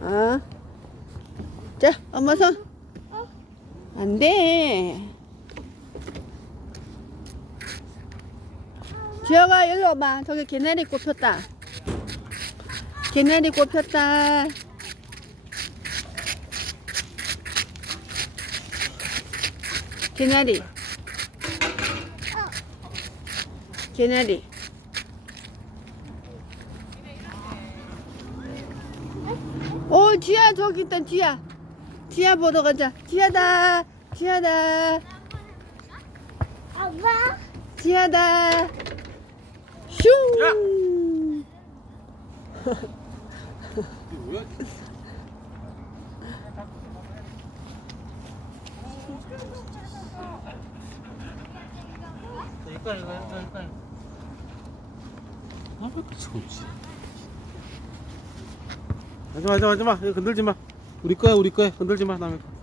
어. 자, 엄마 손. 안 돼. 지혁아, 일로 와봐. 저기 개나리 꽃 폈다. 개나리 꽃 폈다. 개나리. 개나리. 오, 지야, 저기 있다, 지야. 지야 보러 가자. 지야다. 지야다. 아빠. 지하다. 슝. 이거 이거 이거 이거. 아왜 이렇게 좋지? 하지마 하지마 하지마 이거 건들지 마. 우리 거야 우리 거야 건들지 마 남의 거.